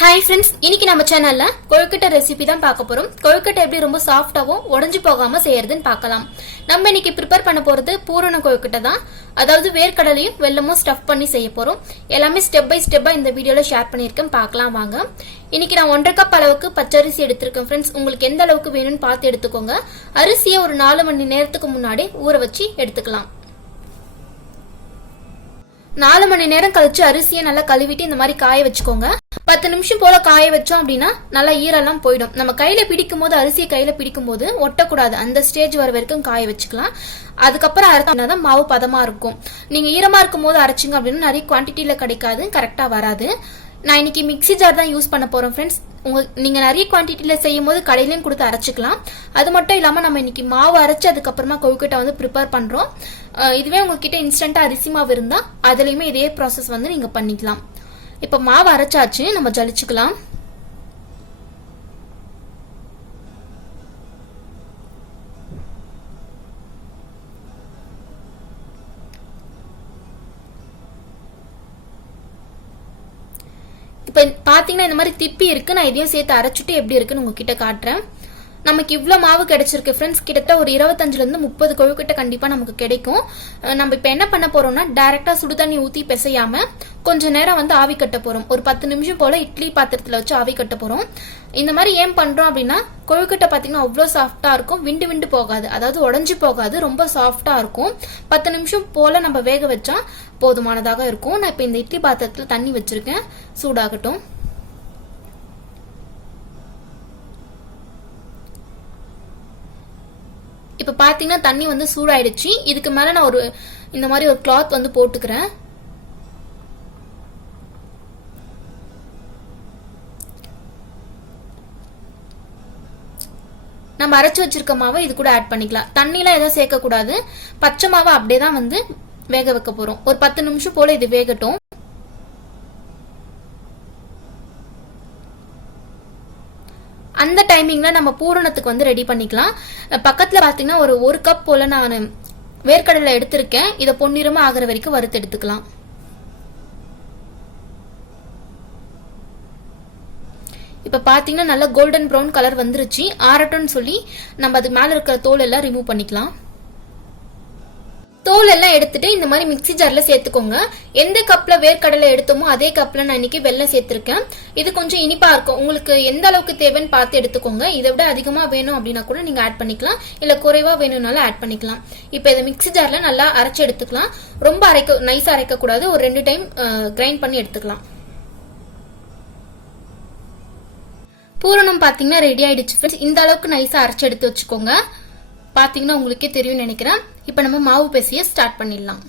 Hi friends, இன்னைக்கு நம்ம சேனல்ல கொழுக்கட்டை ரெசிபி தான் பார்க்க போறோம். கொழுக்கட்டை எப்படி ரொம்ப சாஃப்ட்டாவும் உடைஞ்சு போகாம செய்யறதுன்னு பார்க்கலாம். நம்ம இன்னைக்கு ப்ரிப்பேர் பண்ண போறது பூரண கொழுக்கட்டை தான். அதாவது வேர்க்கடலையும் வெல்லமும் ஸ்டஃப் பண்ணி செய்ய போறோம். எல்லாமே ஸ்டெப் பை ஸ்டெப்பா இந்த வீடியோல ஷேர் பண்ணிருக்கேன், பார்க்கலாம் வாங்க. இன்னைக்கு நான் 1.5 கப் அளவுக்கு பச்சரிசி எடுத்திருக்கேன் ஃப்ரெண்ட்ஸ். உங்களுக்கு எந்த அளவுக்கு வேணும்னு பார்த்து எடுத்துக்கோங்க. அரிசியை ஒரு 4 மணி நேரத்துக்கு முன்னாடி ஊற வச்சு எடுத்துக்கலாம். 4 மணி நேரம் கழிச்சு அரிசியை நல்லா கழுவிட்டு இந்த மாதிரி காய வச்சுக்கோங்க. 10 நிமிஷம் போல காய வச்சோம் அப்படின்னா நல்லா ஈரெல்லாம் போயிடும். நம்ம கையில பிடிக்கும் போது, அரிசியை கையில பிடிக்கும் போது ஒட்டக்கூடாது. அந்த ஸ்டேஜ் வர வரைக்கும் காய வச்சுக்கலாம். அதுக்கப்புறம் அரைச்சாதான் மாவு பதமா இருக்கும். நீங்க ஈரமா இருக்கும் போது அரைச்சிங்க அப்படின்னா நிறைய குவான்டிட்டியில கிடைக்காது, கரெக்டா வராது. நான் இன்னைக்கு மிக்ஸி ஜார் தான் யூஸ் பண்ண போறேன் ஃப்ரெண்ட்ஸ். நீங்க நிறைய குவான்டிட்டியில செய்யும் போது கடையிலையும் கொடுத்து அரைச்சிக்கலாம். அது மட்டும் இல்லாம நம்ம இன்னைக்கு மாவு அரைச்சு அதுக்கப்புறமா கொழுக்கட்டை வந்து ப்ரிப்பேர் பண்றோம். இதுவே உங்ககிட்ட இன்ஸ்டன்டா அரிசி மாவு இருந்தா அதுலயுமே இதே ப்ராசஸ் வந்து நீங்க பண்ணிக்கலாம். இப்ப மாவு அரைச்சாச்சு, நம்ம ஜலிச்சுக்கலாம். இப்ப பாத்தீங்கன்னா இந்த மாதிரி திப்பி இருக்கு. நான் இதையும் சேர்த்து அரைச்சிட்டு எப்படி இருக்குன்னு உங்ககிட்ட காட்டுறேன். நமக்கு இவ்வளவு மாவு கிடைச்சிருக்கு ஃப்ரெண்ட்ஸ். கிட்டத்தட்ட ஒரு 25 இருந்து 30 கொழுக்கட்டை கண்டிப்பா நமக்கு கிடைக்கும். நம்ம இப்ப என்ன பண்ண போறோம்னா, டைரக்டா சுடு தண்ணி ஊத்தி பிசையாம கொஞ்ச நேரம் வந்து ஆவி கட்ட போறோம். ஒரு 10 நிமிஷம் போல இட்லி பாத்திரத்துல வச்சு ஆவி கட்ட போறோம். இந்த மாதிரி ஏன் பண்றோம் அப்படின்னா, கொழுக்கட்டை பாத்தீங்கன்னா அவ்வளவு சாஃப்டா இருக்கும், விண்டு விண்டு போகாது, அதாவது உடஞ்சு போகாது, ரொம்ப சாஃப்டா இருக்கும். 10 நிமிஷம் போல நம்ம வேக வச்சா போதுமானதாக இருக்கும். நான் இப்ப இந்த இட்லி பாத்திரத்துல தண்ணி வச்சிருக்கேன், சூடாகட்டும். இப்ப பாத்தீங்கன்னா தண்ணி வந்து சூடாயிடுச்சு. இதுக்கு மேல நான் இந்த மாதிரி ஒரு கிளாத் வந்து போட்டுக்கிறேன். நம்ம அரைச்சு வச்சிருக்க மாவை இது கூட ஆட் பண்ணிக்கலாம். தண்ணிலாம் எதுவும் சேர்க்க கூடாது. பச்சை மாவை அப்படியே தான் வந்து வேக வைக்க போறோம். ஒரு 10 நிமிஷம் போல இது வேகட்டும். அந்த டைமிங்ல நம்ம பூரணத்துக்கு வந்து ரெடி பண்ணிக்கலாம். பக்கத்துல பாத்தீங்கன்னா ஒரு கப் போல நான் வேர்க்கடலை எடுத்திருக்கேன். இதை பொன்னிறமா ஆகிற வரைக்கும் வறுத்து எடுத்துக்கலாம். இப்ப பாத்தீங்கன்னா நல்லா கோல்டன் ப்ரௌன் கலர் வந்துருச்சு. ஆரட்டும்னு சொல்லி நம்ம அதுக்கு மேல இருக்கிற தோல் எல்லாம் ரிமூவ் பண்ணிக்கலாம். தோல் எல்லாம் எடுத்துட்டு இந்த மாதிரி மிக்ஸி ஜார்ல சேர்த்துக்கோங்க. எந்த கப்ல வேர்க்கடலை எடுத்தோமோ அதே கப்ல நான் இன்னைக்கு வெல்லம் சேர்த்திருக்கேன். இது கொஞ்சம் இனிப்பா இருக்கும். உங்களுக்கு எந்த அளவுக்கு தேவைன்னு பார்த்து எடுத்துக்கோங்க. இதை விட அதிகமா வேணும் அப்படின்னா கூட நீங்க ஆட் பண்ணிக்கலாம், இல்ல குறைவா வேணும்னாலும் ஆட் பண்ணிக்கலாம். இப்ப இதை மிக்ஸி ஜார்ல நல்லா அரைச்சு எடுத்துக்கலாம். ரொம்ப நைஸா அரைக்க கூடாது. ஒரு 2 டைம் கிரைண்ட் பண்ணி எடுத்துக்கலாம். பூரணம் பாத்தீங்கன்னா ரெடி ஆயிடுச்சு ஃப்ரெண்ட்ஸ். இந்த அளவுக்கு நைஸா அரைச்சு எடுத்து வச்சுக்கோங்க. பாத்தீங்கன்னா உங்களுக்கே தெரியும் நினைக்கிறேன். இப்ப நம்ம மாவு பேசிய ஸ்டார்ட் பண்ணிடலாம்.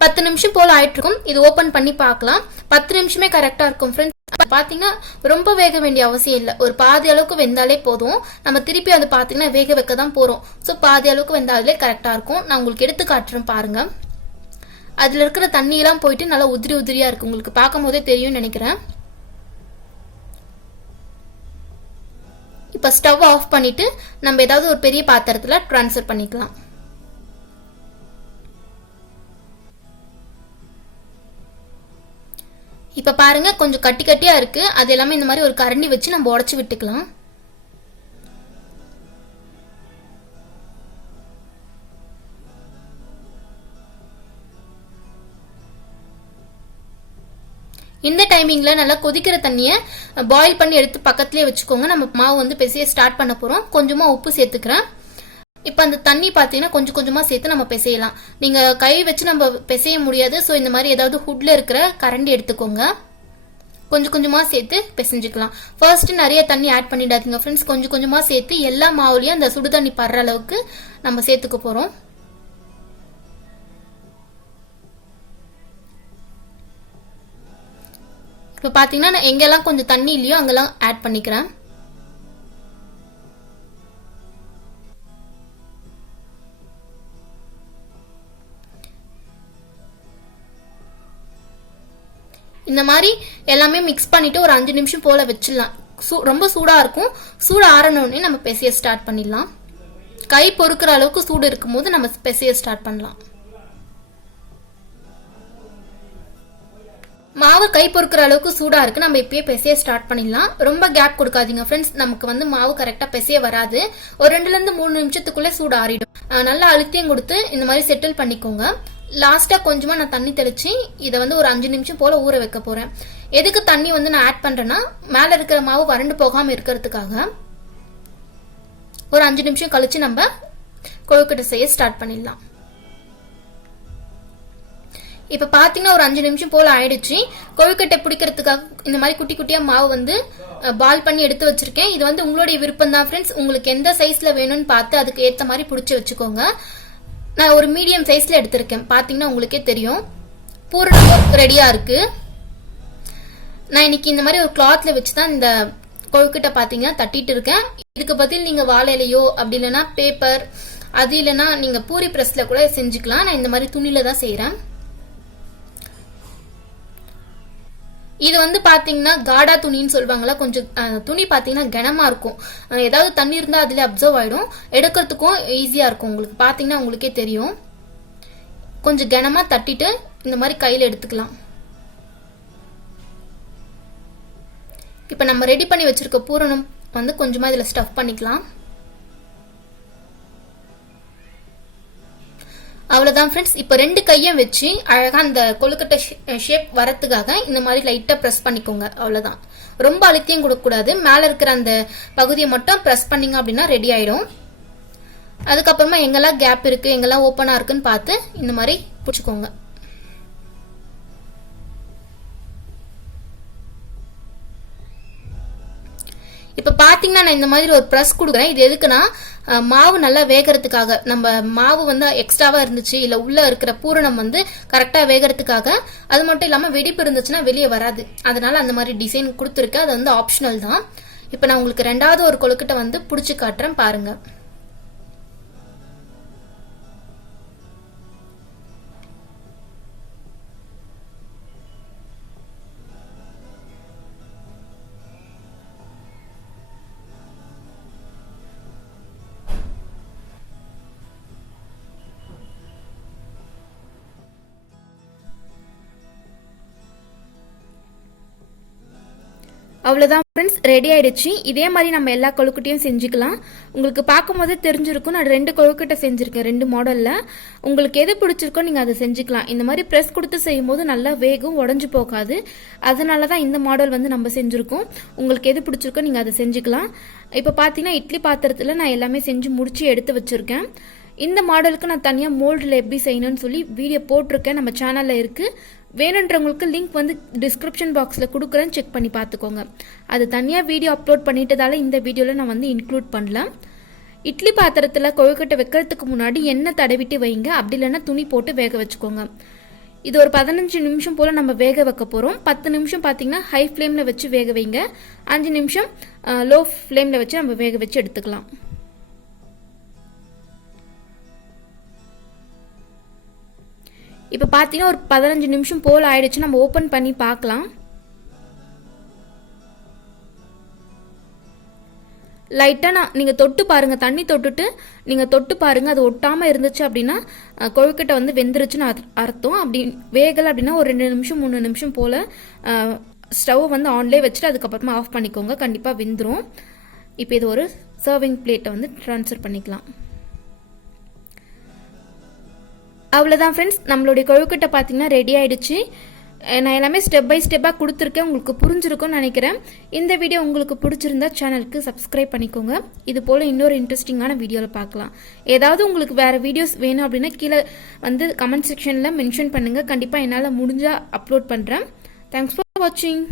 10 நிமிஷம் போல ஆயிட்டு இருக்கும். இது ஓபன் பண்ணி பார்க்கலாம். 10 நிமிஷமே கரெக்டா இருக்கும் ஃப்ரெண்ட்ஸ். பாத்தீங்கன்னா ரொம்ப வேக வேண்டிய அவசியம் இல்லை. ஒரு பாதி அளவுக்கு வெந்தாலே போதும். நம்ம திருப்பி அது பாத்தீங்கன்னா வேக வைக்க தான் போறோம். சோ பாதி அளவுக்கு வெந்தாலே கரெக்டா இருக்கும். நான் உங்களுக்கு எடுத்து காட்டுறேன் பாருங்க. அதுல இருக்கிற தண்ணி எல்லாம் போயிட்டு நல்லா உதிரி உதிரியா இருக்கு. உங்களுக்கு பார்க்கும் போதே தெரியும் நினைக்கிறேன். இப்ப ஸ்டவ் ஆஃப் பண்ணிட்டு நம்ம ஏதாவது ஒரு பெரிய பாத்திரத்துல ட்ரான்ஸ்ஃபர் பண்ணிக்கலாம். இப்ப பாருங்க கொஞ்சம் கட்டி கட்டியா இருக்கு. அது எல்லாமே இந்த மாதிரி ஒரு கரண்டி வச்சு நம்ம உடைச்சு விட்டுக்கலாம். இந்த டைமிங்ல நல்லா கொதிக்கிற தண்ணிய பாயில் பண்ணி எடுத்து பக்கத்துலயே வச்சுக்கோங்க. நம்ம மாவு வந்து பிசைய ஸ்டார்ட் பண்ண போறோம். கொஞ்சமா உப்பு சேர்த்துக்கிறேன். இப்ப அந்த தண்ணி பாத்தீங்கன்னா கொஞ்சம் கொஞ்சமா சேர்த்து நம்ம பிசையலாம். நீங்க கை வச்சு நம்ம பிசைய முடியாது. சோ இந்த மாதிரி ஏதாவது ஹுட்ல இருக்கிற கரண்டி எடுத்துக்கோங்க. கொஞ்சம் கொஞ்சமா சேர்த்து பிசைஞ்சுக்கலாம். ஃபர்ஸ்ட் நிறைய தண்ணி ஆட் பண்ணிடாதீங்க ஃப்ரெண்ட்ஸ். கொஞ்சம் கொஞ்சமா சேர்த்து எல்லா மாவுலயும் அந்த சுடு தண்ணி படுற அளவுக்கு நம்ம சேர்த்துக்க போறோம். இப்ப பாத்தீங்கன்னா நான் எங்கெல்லாம் கொஞ்சம் தண்ணி இல்லையோ அங்கெல்லாம் ஆட் பண்ணிக்கிறேன். இந்த மாதிரி எல்லாமே மிக்ஸ் பண்ணிட்டு ஒரு 5 நிமிஷம் போல வச்சிடலாம். ரொம்ப சூடா இருக்கும். சூடு ஆறணும்னே நம்ம பிசைய ஸ்டார்ட் பண்ணிடலாம். கை பொறுக்கிற அளவுக்கு சூடு இருக்கும் போது நம்ம பிசைய ஸ்டார்ட் பண்ணலாம். மாவு கை பொறுக்கிற அளவுக்கு சூடா இருக்கு. நம்ம இப்பயே பிசைய ஸ்டார்ட் பண்ணிடலாம். ரொம்ப கேப் கொடுக்காதீங்க ஃப்ரெண்ட்ஸ், நமக்கு வந்து மாவு கரெக்டா பிசைய வராது. ஒரு 2ல இருந்து 3 நிமிஷத்துக்குள்ள சூடு ஆறிடும். நல்லா அழுத்தியம் கொடுத்து இந்த மாதிரி செட்டில் பண்ணிக்கோங்க. லாஸ்டா கொஞ்சமா நான் தண்ணி தெளிச்சு இதை வந்து ஒரு 5 நிமிஷம் போல ஊற வைக்க போறேன். எதுக்கு தண்ணி வந்து நான் ஆட் பண்றேன்னா, மேல இருக்கிற மாவு வறண்டு போகாம இருக்கிறதுக்காக. ஒரு 5 நிமிஷம் கழிச்சு நம்ம கொழுக்கட்டை செய்ய ஸ்டார்ட் பண்ணிடலாம். இப்ப பாத்தீங்கன்னா ஒரு 5 நிமிஷம் போல ஆயிடுச்சு. கொழுக்கட்டை பிடிக்கிறதுக்காக இந்த மாதிரி குட்டி குட்டியா மாவு வந்து பால் பண்ணி எடுத்து வச்சிருக்கேன். இது வந்து உங்களுடைய விருப்பம் தான் ஃப்ரெண்ட்ஸ். உங்களுக்கு எந்த சைஸ்ல வேணும்னு பார்த்து அதுக்கு ஏத்த மாதிரி பிடிச்சி வச்சுக்கோங்க. நான் ஒரு மீடியம் சைஸ்ல எடுத்திருக்கேன். பாத்தீங்கன்னா உங்களுக்கே தெரியும். பூரணம் ரெடியா இருக்கு. நான் இன்னைக்கு இந்த மாதிரி ஒரு கிளாத்ல வச்சுதான் இந்த கொழுக்கட்டை பாத்தீங்கன்னா தட்டிட்டு இருக்கேன். இதுக்கு பதில் நீங்க வாழை இலையோ அப்படி இல்லைன்னா பேப்பர், அது இல்லைன்னா நீங்க பூரி பிரஸ்ல கூட செஞ்சுக்கலாம். நான் இந்த மாதிரி துணியில தான் செய்யறேன். இது வந்து பாத்தீங்கன்னா காடா துணின்னு சொல்லுவாங்களா, கொஞ்சம் துணி பாத்தீங்கன்னா கனமா இருக்கும். ஏதாவது தண்ணி இருந்தா அதுல அப்சர்வ் ஆயிடும். எடுக்கிறதுக்கும் ஈஸியா இருக்கும். உங்களுக்கு பாத்தீங்கன்னா உங்களுக்கே தெரியும். கொஞ்சம் கனமா தட்டிட்டு இந்த மாதிரி கையில எடுத்துக்கலாம். இப்ப நம்ம ரெடி பண்ணி வச்சிருக்க பூரணம் வந்து கொஞ்சமா இதுல ஸ்டஃப் பண்ணிக்கலாம். அவ்வளவுதான் ஃப்ரெண்ட்ஸ். இப்போ 2 கையும் வச்சு அழகா அந்த கொழுக்கட்டை ஷேப் வரத்துக்காக இந்த மாதிரி லைட்டா பிரஸ் பண்ணிக்கோங்க. அவ்வளவுதான். ரொம்ப அழுத்தியும் கொடுக்கக்கூடாது. மேல இருக்கிற அந்த பகுதியை மட்டும் பிரஸ் பண்ணீங்க அப்படின்னா ரெடி ஆயிடும். அதுக்கப்புறமா எங்கெல்லாம் கேப் இருக்கு, எங்கெல்லாம் ஓப்பனா இருக்குன்னு பார்த்து இந்த மாதிரி பிடிச்சுக்கோங்க. இப்ப பாத்தீங்கன்னா நான் இந்த மாதிரி ஒரு பிரஸ் கொடுக்குறேன். இது எதுக்குன்னா மாவு நல்லா வேகிறதுக்காக. நம்ம மாவு வந்து எக்ஸ்ட்ராவா இருந்துச்சு இல்ல உள்ள இருக்கிற பூரணம் வந்து கரெக்டா வேகிறதுக்காக. அது மட்டும் இல்லாம வெடிப்பு இருந்துச்சுன்னா வெளியே வராது. அதனால அந்த மாதிரி டிசைன் கொடுத்துருக்கேன். அது வந்து ஆப்ஷனல் தான். இப்ப நான் உங்களுக்கு 2வது ஒரு கொழுக்கட்டை வந்து புடிச்சு காட்டுறேன் பாருங்க. அவ்வளவுதான் ஃப்ரெண்ட்ஸ், ரெடி ஆயிடுச்சு. இதே மாதிரி நம்ம எல்லா கொழுக்கட்டையும் செஞ்சுக்கலாம். உங்களுக்கு பார்க்கும்போது தெரிஞ்சிருக்கும். நான் 2 கொழுக்கட்டை செஞ்சிருக்கேன், 2 மாடல்ல. உங்களுக்கு எது பிடிச்சிருக்கோ நீங்க அதை செஞ்சுக்கலாம். இந்த மாதிரி பிரஸ் கொடுத்து செய்யும் போது நல்லா வேகும், உடஞ்சு போகாது. அதனாலதான் இந்த மாடல் வந்து நம்ம செஞ்சிருக்கோம். உங்களுக்கு எது பிடிச்சிருக்கோ நீங்க அதை செஞ்சுக்கலாம். இப்ப பாத்தீங்கன்னா இட்லி பாத்திரத்துல நான் எல்லாமே செஞ்சு முடிச்சு எடுத்து வச்சிருக்கேன். இந்த மாடலுக்கு நான் தனியா மோல்டில் எப்படி செய்யணும்னு சொல்லி வீடியோ போட்டிருக்கேன், நம்ம சேனல்ல இருக்கு. வேணுன்றவங்களுக்கு லிங்க் வந்து டிஸ்கிரிப்ஷன் பாக்ஸில் கொடுக்குறேன்னு செக் பண்ணி பார்த்துக்கோங்க. அது தனியாக வீடியோ அப்லோட் பண்ணிட்டதால இந்த வீடியோவில் நான் வந்து இன்க்ளூட் பண்ணலாம். இட்லி பாத்திரத்தில் கொழுக்கட்டை வைக்கிறதுக்கு முன்னாடி எண்ணெய் தடவிட்டு வைங்க. அப்படி இல்லைன்னா துணி போட்டு வேக வச்சுக்கோங்க. இது ஒரு 15 நிமிஷம் போல் நம்ம வேக வைக்க போகிறோம். 10 நிமிஷம் பார்த்தீங்கன்னா ஹை ஃப்ளேமில் வச்சு வேக வைங்க. 5 நிமிஷம் லோ ஃப்ளேமில் வச்சு நம்ம வேக வச்சு எடுத்துக்கலாம். இப்போ பார்த்தீங்கன்னா ஒரு 15 நிமிஷம் போல் ஆயிடுச்சு. நம்ம ஓப்பன் பண்ணி பார்க்கலாம். லைட்டாக நீங்கள் தொட்டு பாருங்கள். தண்ணி தொட்டுட்டு நீங்கள் தொட்டு பாருங்கள். அது ஒட்டாமல் இருந்துச்சு அப்படின்னா கொழுக்கட்டை வந்து வெந்துருச்சுன்னு அர்த்தம். அப்படி வேகலை அப்படின்னா ஒரு 2 நிமிஷம் 3 நிமிஷம் போல் ஸ்டவ் வந்து ஆன்லேயே வச்சுட்டு அதுக்கப்புறமா ஆஃப் பண்ணிக்கோங்க. கண்டிப்பாக வெந்துடும். இப்போ இது ஒரு சர்விங் பிளேட்டை வந்து ட்ரான்ஸ்ஃபர் பண்ணிக்கலாம். அவ்வளோதான் ஃப்ரெண்ட்ஸ், நம்மளுடைய கொழுக்கட்டை பார்த்தீங்கன்னா ரெடி ஆயிடுச்சு. நான் எல்லாமே ஸ்டெப் பை ஸ்டெப்பாக கொடுத்துருக்கேன். உங்களுக்கு புரிஞ்சிருக்கும்னு நினைக்கிறேன். இந்த வீடியோ உங்களுக்கு பிடிச்சிருந்தா சேனலுக்கு சப்ஸ்கிரைப் பண்ணிக்கோங்க. இது போல் இன்னொரு இன்ட்ரெஸ்டிங்கான வீடியோவில் பார்க்கலாம். ஏதாவது உங்களுக்கு வேறு வீடியோஸ் வேணும் அப்படின்னா கீழே வந்து கமெண்ட் செக்ஷனில் மென்ஷன் பண்ணுங்கள். கண்டிப்பாக என்னால் முடிஞ்சால் அப்லோட் பண்ணுறேன். தேங்க்ஸ் ஃபார் வாட்சிங்.